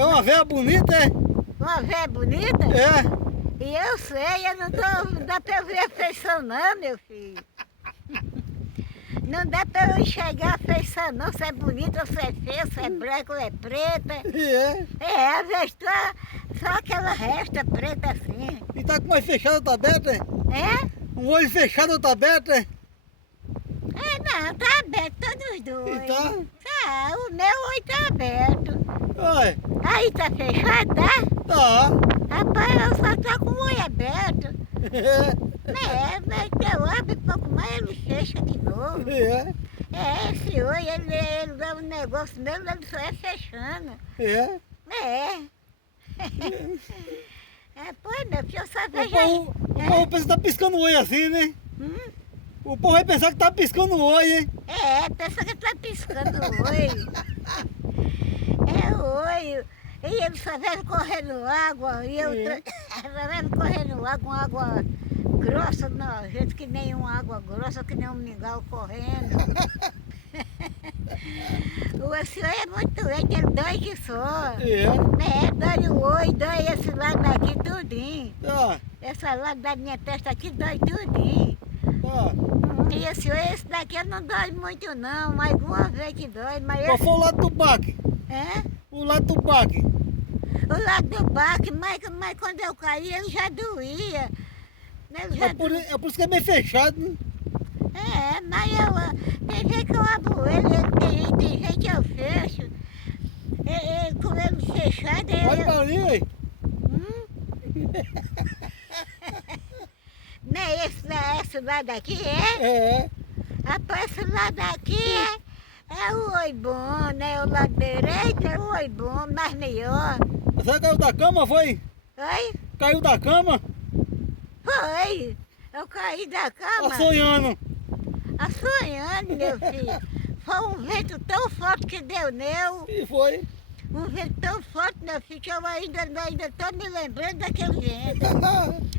É uma véia bonita, é? Uma véia bonita? É. E eu sei, não dá pra eu ver a feição não, meu filho. Não dá pra eu enxergar a feição não, se é bonita ou se é feia, se é branca ou é preta. É? Às vezes só aquela resta preta assim. E tá com o olho fechado, outra aberta, é? É? Um olho fechado, outra aberta, é? Não, tá aberto todos os dois. E tá? Tá, o meu olho tá aberto. Olha. Aí tá fechado, tá? Tá. Rapaz, eu só tô com o olho aberto. Mas eu abro um pouco mais, ele fecha de novo. É. Esse olho, ele dá um negócio mesmo, ele só é fechando. É. Pois, meu filho, eu só vejo O povo pensa que tá piscando o olho assim, né? O povo vai pensar que tá piscando o olho, hein? Pensa que tá piscando o olho. É o olho. E ele só vem correndo água, e eu só vem correndo água, uma água grossa, nojento, que nem uma água grossa, que nem um mingau correndo. Esse olho é muito doente, ele dói que só. Dói o olho, dói esse lado aqui tudinho. Esse lado da minha testa aqui dói tudinho. E esse daqui não dói muito não, mas uma vez que dói, mas Qual foi o lado do baque? O lado do baque. O lado do baque, mas quando eu caí ele já doía. É por isso que é bem fechado, né? Mas tem gente que eu abro ele, tem gente que eu fecho. Com ele fechado, Olha pra ali, aí. Não é esse lado aqui, Rapaz, esse lado aqui é o oi bom, né? O lado direito é o oi bom, mas melhor. Você caiu da cama, foi? Oi? Caiu da cama? Foi. Eu caí da cama. Sonhando. Sonhando, meu filho. Foi um vento tão forte que deu neu. E foi? Um vento tão forte, meu filho, que eu ainda tô me lembrando daquele vento.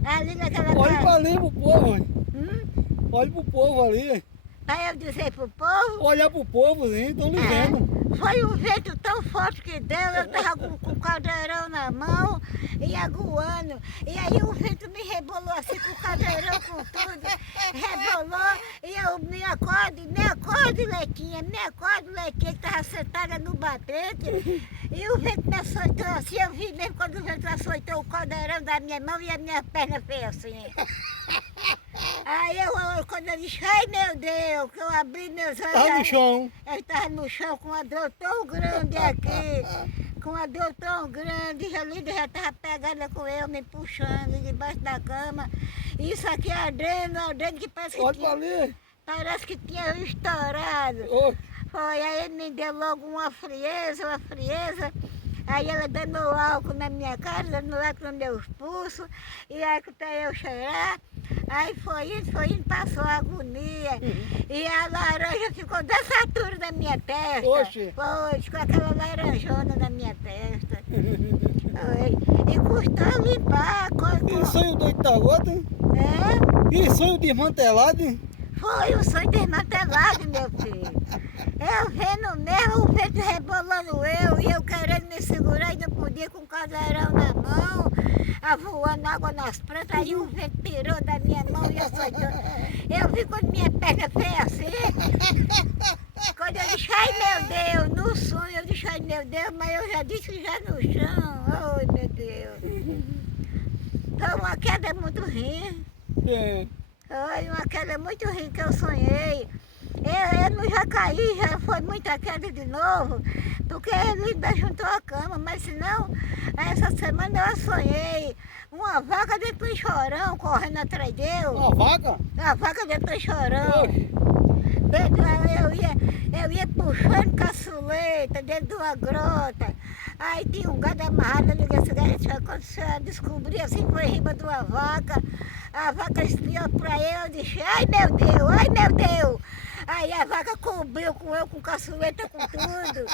Ali naquela Olha casa. pra ali pro povo. Olha pro povo ali. Pra eu dizer pro povo? Olhar pro povo, sim, estão lhe vendo. Foi um vento tão forte que deu, eu tava com o caldeirão na mão e aguando. E aí o vento me rebolou assim com o caldeirão com tudo. Rebolou e eu me acorde, Lequinha, que tava sentada no batente. E o vento me açoitou assim, eu vi mesmo quando o vento açoitou o caldeirão da minha mão e a minha perna fez assim. Aí quando eu disse, ai meu Deus, que eu abri meus olhos. Tava no chão. Eu estava no chão com uma dor tão grande aqui, com uma dor tão grande, e a Lídia já estava pegada com eu, me puxando debaixo da cama. Isso aqui ardendo, que parece que tinha estourado. Foi, aí ele me deu logo uma frieza. Aí ela dando álcool na minha cara, dando álcool nos meus pulsos, e aí para eu cheirar. Aí foi indo, passou a agonia. E a laranja ficou dessa altura da minha testa. Oxe. Foi, ficou aquela laranjona na minha testa. Foi. E custou limpar. E sonho doido da outra? E sonho desmantelado? Foi um sonho desmantelado, meu filho. Eu vendo mesmo o vento rebolando e eu querendo me segurar e não podia com o caldeirão na mão, voando água nas plantas, aí o vento tirou da minha mão e eu vi quando minha perna fez assim. Quando eu disse, ai meu Deus, no sonho eu disse, ai meu Deus, mas eu já disse já no chão, ai meu Deus. Então uma queda muito ruim. Foi uma queda muito ruim que eu sonhei. Eu não já caí, já foi muita queda de novo, porque ele ainda juntou a cama, mas senão, essa semana eu sonhei uma vaca dentro do chorão correndo atrás dele. Uma vaca? Uma vaca dentro do chorão. Eu ia puxando caçuleta dentro de uma grota. Aí tinha um gado amarrado ali nesse gado. Quando você descobria assim, foi em cima de uma vaca. A vaca espiou pra eu e disse, ai meu Deus. Aí a vaca cobriu com eu, com caçuleta, com tudo.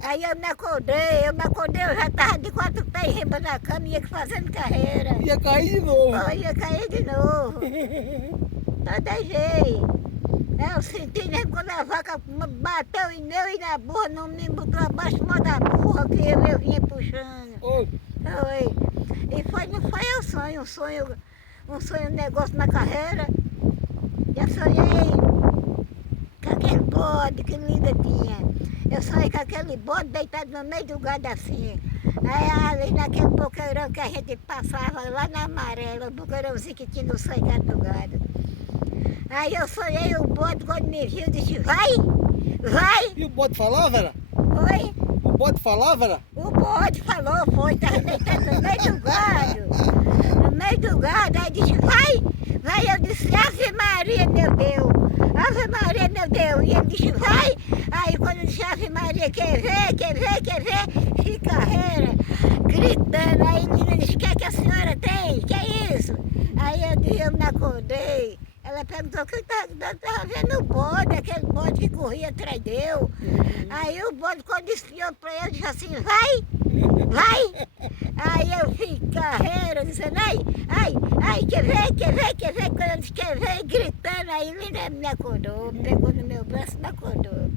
Aí eu me acordei, eu já estava de 4 pés em cima da cama, ia fazendo carreira. Ia cair de novo. Ia cair de novo. Todo jeito. Eu senti mesmo quando a vaca bateu em meu e na burra, não me botou abaixo da burra que eu vinha puxando. Oi. Oi. E foi, não foi um sonho, um negócio na carreira. Eu sonhei com aquele bode que linda tinha. Eu sonhei com aquele bode deitado no meio do gado assim. Aí ali naquele boqueirão que a gente passava lá na Amarela, o boqueirãozinho que tinha no cercado do gado. Aí eu sonhei o bode, quando me viu, disse, vai! E o bode falava, era? Oi? O bode falava, era? O bode falou, foi, estava deitado no meio do gado. No meio do gado, aí disse, vai! Eu disse, Ave Maria, meu Deus! Ave Maria, meu Deus! E ele disse, vai! Aí quando eu disse, Ave Maria, quer ver? Fica carreira, gritando. Aí a menina disse, o que é que a senhora tem? Que é isso? Aí eu me acordei. Ela perguntou o que estava vendo o bode, aquele bode que corria atrás dele. Aí o bode, quando espiou para ele, disse assim, vai! Aí eu fiquei carreira, dizendo, ai, quer ver? Quando eu disse, quer ver, gritando, aí ele me acordou, pegou no meu braço e me acordou.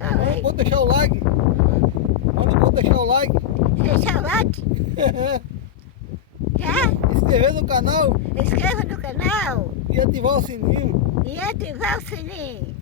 Não pode deixar o like. Não pode deixar o like. Deixa o like? Quer? Inscrever no canal Inscreva no canal e ativar o sininho. e ativar o sininho.